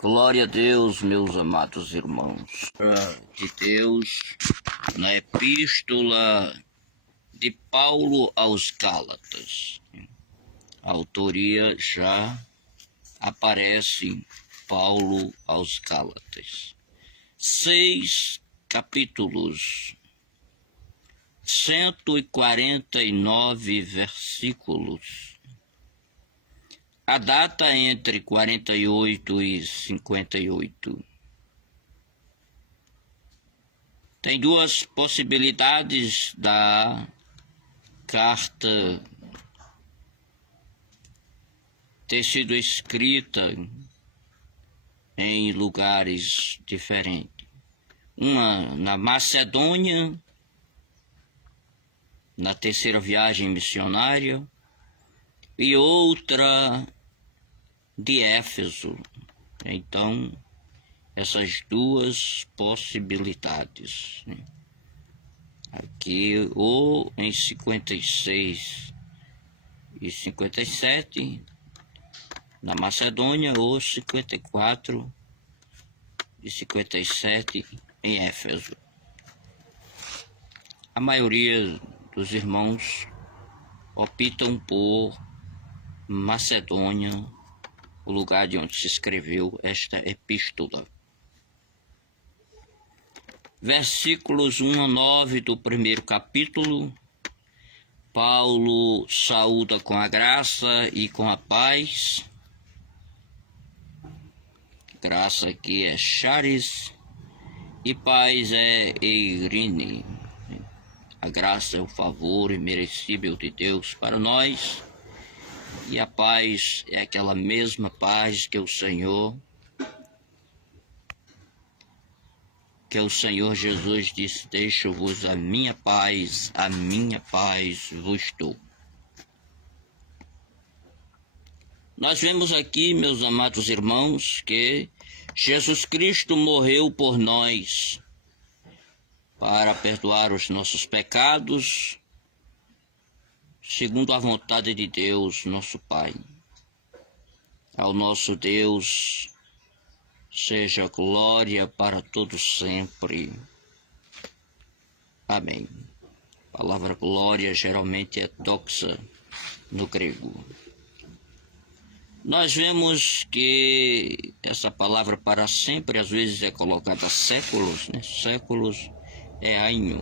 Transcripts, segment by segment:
Glória a Deus, meus amados irmãos. De Deus, na epístola de Paulo aos Gálatas. A autoria já aparece, Paulo aos Gálatas. 6 capítulos, 149 versículos. A data entre 48 e 58. Tem duas possibilidades da carta ter sido escrita em lugares diferentes. Uma na Macedônia, na terceira viagem missionária, e outra de Éfeso. Então, essas duas possibilidades, né? Aqui, ou em 56 e 57, na Macedônia, ou 54 e 57 em Éfeso. A maioria dos irmãos optam por Macedônia, o lugar de onde se escreveu esta epístola. Versículos 1 a 9 do primeiro capítulo. Paulo saúda com a graça e com a paz. Graça aqui é charis e paz é eirene. A graça é o favor imerecível de Deus para nós. E a paz é aquela mesma paz que o Senhor Jesus disse: deixo-vos a minha paz vos dou. Nós vemos aqui, meus amados irmãos, que Jesus Cristo morreu por nós para perdoar os nossos pecados, segundo a vontade de Deus, nosso Pai. Ao nosso Deus seja glória para todos sempre. Amém. A palavra glória geralmente é doxa no grego. Nós vemos que essa palavra para sempre às vezes é colocada séculos, né? Séculos é aion.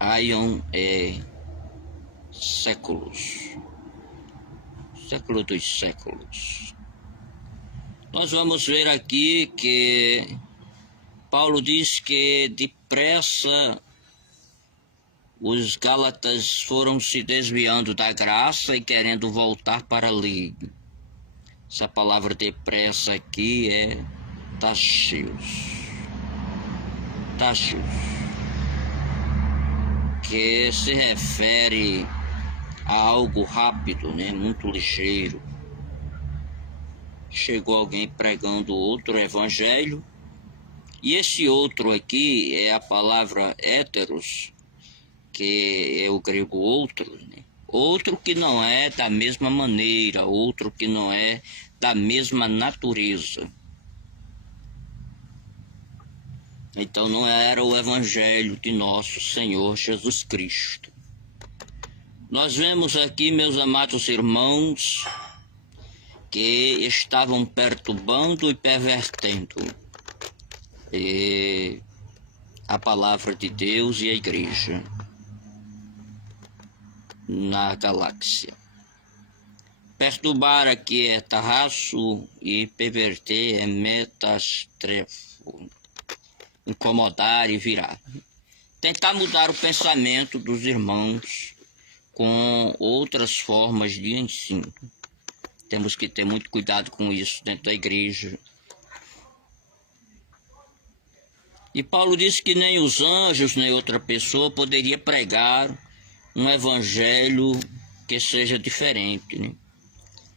Aion é séculos, século dos séculos. Nós vamos ver aqui que Paulo diz que depressa os Gálatas foram se desviando da graça e querendo voltar para a lei. Essa palavra depressa aqui é tachios, que se refere a algo rápido, né? Muito ligeiro. Chegou alguém pregando outro evangelho, e esse outro aqui é a palavra héteros, que é o grego outro, né? Outro que não é da mesma maneira, outro que não é da mesma natureza. Então não era o evangelho de nosso Senhor Jesus Cristo. Nós vemos aqui, meus amados irmãos, que estavam perturbando e pervertendo a palavra de Deus e a igreja na galáxia. Perturbar aqui é tarraço e perverter é metastrefo. Incomodar e virar. Tentar mudar o pensamento dos irmãos com outras formas de ensino. Temos que ter muito cuidado com isso dentro da igreja. E Paulo disse que nem os anjos, nem outra pessoa poderia pregar um evangelho que seja diferente, né?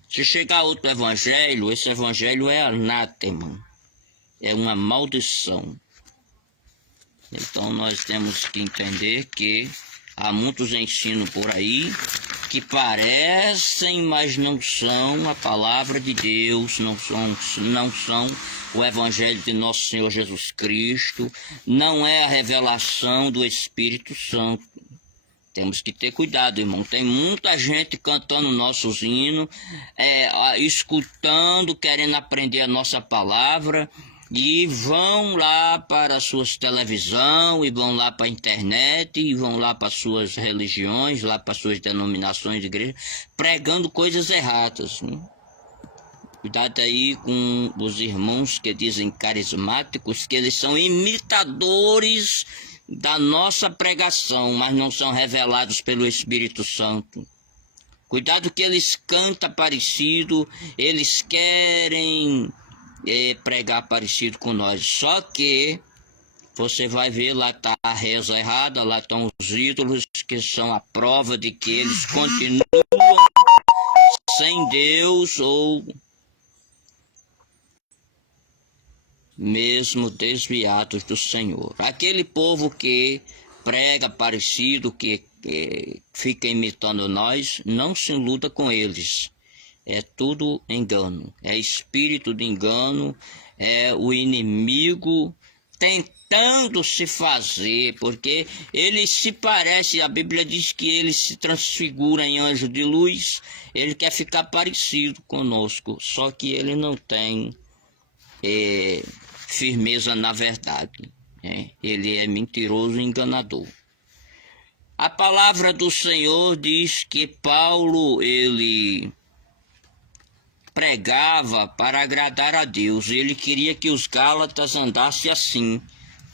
Se chegar outro evangelho, esse evangelho é anátema, é uma maldição. Então nós temos que entender que há muitos ensinos por aí que parecem, mas não são a palavra de Deus, não são o Evangelho de nosso Senhor Jesus Cristo, não é a revelação do Espírito Santo. Temos que ter cuidado, irmão. Tem muita gente cantando nossos hinos, escutando, querendo aprender a nossa palavra, e vão lá para as suas televisão, e vão lá para a internet, e vão lá para as suas religiões, lá para as suas denominações de igreja, pregando coisas erradas, né? Cuidado aí com os irmãos que dizem carismáticos, que eles são imitadores da nossa pregação, mas não são revelados pelo Espírito Santo. Cuidado que eles cantam parecido, eles querem pregar parecido com nós. Só que você vai ver, lá está a reza errada, lá estão os ídolos, que são a prova de que eles continuam sem Deus ou mesmo desviados do Senhor. Aquele povo que prega parecido, que fica imitando nós, não se iluda com eles. É tudo engano, é espírito de engano, é o inimigo tentando se fazer, porque ele se parece, a Bíblia diz que ele se transfigura em anjo de luz, ele quer ficar parecido conosco, só que ele não tem firmeza na verdade, né? Ele é mentiroso e enganador. A palavra do Senhor diz que Paulo, ele pregava para agradar a Deus. Ele queria que os Gálatas andassem assim,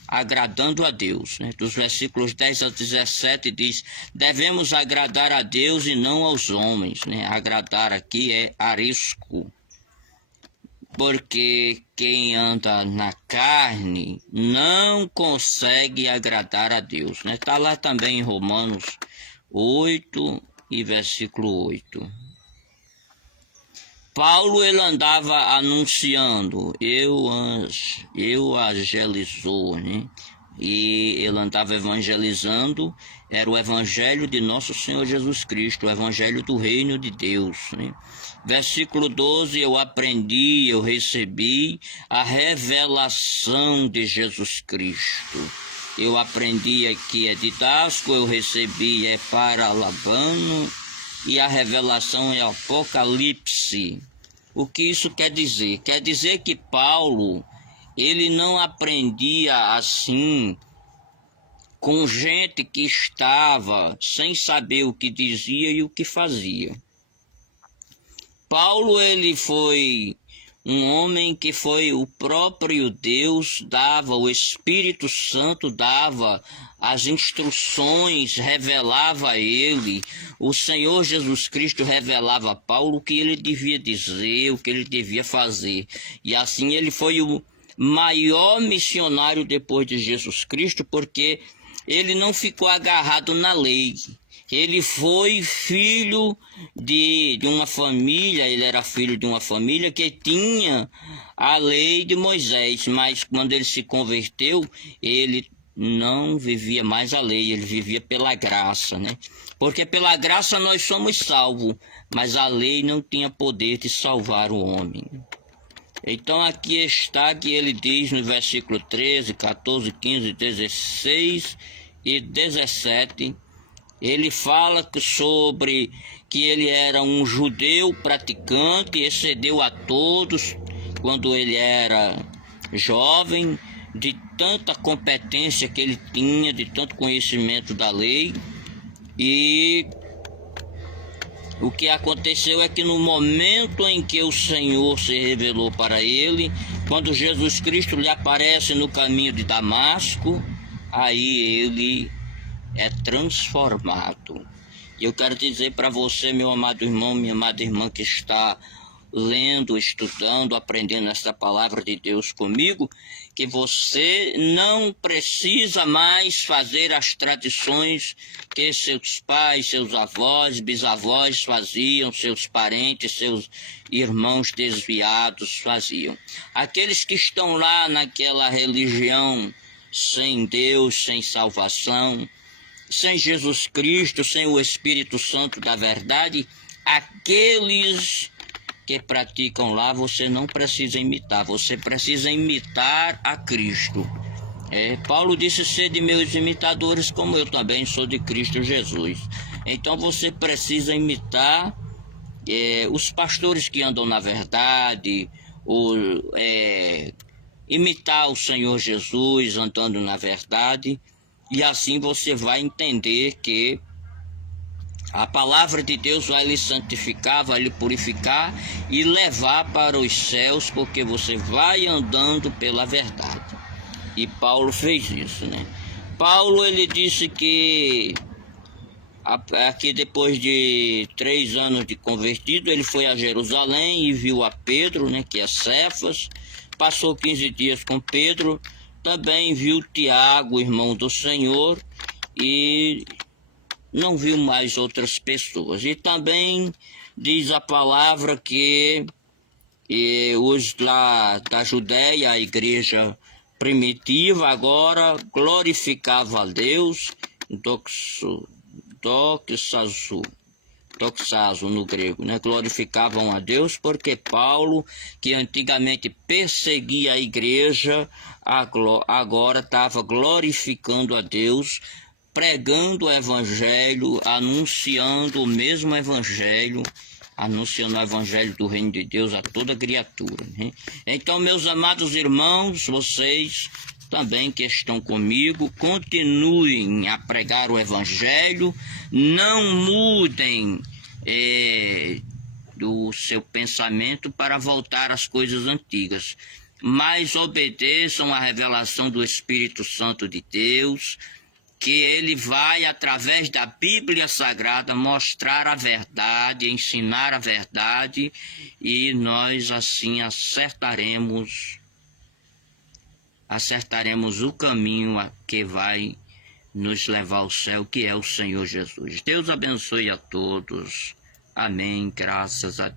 agradando a Deus, né? Dos versículos 10 a 17 diz: devemos agradar a Deus e não aos homens, né? Agradar aqui é arisco, porque quem anda na carne não consegue agradar a Deus, né? Está lá também em Romanos 8 e versículo 8. Paulo, ele andava anunciando, evangelizou, né? E ele andava evangelizando, era o evangelho de nosso Senhor Jesus Cristo, o evangelho do reino de Deus, né? Versículo 12, eu aprendi, eu recebi a revelação de Jesus Cristo. Eu aprendi aqui é de Damasco, eu recebi é para Labano, e a revelação é Apocalipse. O que isso quer dizer? Quer dizer que Paulo, ele não aprendia assim com gente que estava sem saber o que dizia e o que fazia. Paulo, ele foi um homem que foi o próprio Deus dava, o Espírito Santo dava as instruções, revelava a ele. O Senhor Jesus Cristo revelava a Paulo o que ele devia dizer, o que ele devia fazer. E assim ele foi o maior missionário depois de Jesus Cristo, porque ele não ficou agarrado na lei. Ele foi filho de uma família, ele era filho de uma família que tinha a lei de Moisés, mas quando ele se converteu, ele não vivia mais a lei, ele vivia pela graça, né? Porque pela graça nós somos salvos, mas a lei não tinha poder de salvar o homem. Então aqui está que ele diz no versículo 13, 14, 15, 16 e 17... ele fala sobre que ele era um judeu praticante, excedeu a todos quando ele era jovem, de tanta competência que ele tinha, de tanto conhecimento da lei. E o que aconteceu é que no momento em que o Senhor se revelou para ele, quando Jesus Cristo lhe aparece no caminho de Damasco, aí ele é transformado. E eu quero dizer para você, meu amado irmão, minha amada irmã, que está lendo, estudando, aprendendo esta palavra de Deus comigo, que você não precisa mais fazer as tradições que seus pais, seus avós, bisavós faziam, seus parentes, seus irmãos desviados faziam. Aqueles que estão lá naquela religião sem Deus, sem salvação, sem Jesus Cristo, sem o Espírito Santo da verdade, aqueles que praticam lá, você não precisa imitar, você precisa imitar a Cristo. Paulo disse: sede meus imitadores, como eu também sou de Cristo Jesus. Então você precisa imitar os pastores que andam na verdade, imitar o Senhor Jesus andando na verdade, e assim você vai entender que a palavra de Deus vai lhe santificar, vai lhe purificar e levar para os céus, porque você vai andando pela verdade. E Paulo fez isso, né? Paulo, ele disse que aqui depois de 3 anos de convertido, ele foi a Jerusalém e viu a Pedro, né, que é Cefas, passou 15 dias com Pedro, também viu Tiago, irmão do Senhor, e não viu mais outras pessoas. E também diz a palavra que os lá da Judéia, a igreja primitiva, agora glorificava a Deus, doxazo no grego, né? Glorificavam a Deus, porque Paulo, que antigamente perseguia a igreja, agora estava glorificando a Deus, pregando o evangelho, anunciando o mesmo evangelho, anunciando o evangelho do reino de Deus a toda criatura, né? Então, meus amados irmãos, vocês também que estão comigo, continuem a pregar o evangelho, não mudem do seu pensamento para voltar às coisas antigas, mas obedeçam à revelação do Espírito Santo de Deus, que ele vai, através da Bíblia Sagrada, mostrar a verdade, ensinar a verdade, e nós assim acertaremos o caminho que vai nos levar ao céu, que é o Senhor Jesus. Deus abençoe a todos. Amém. Graças a Deus.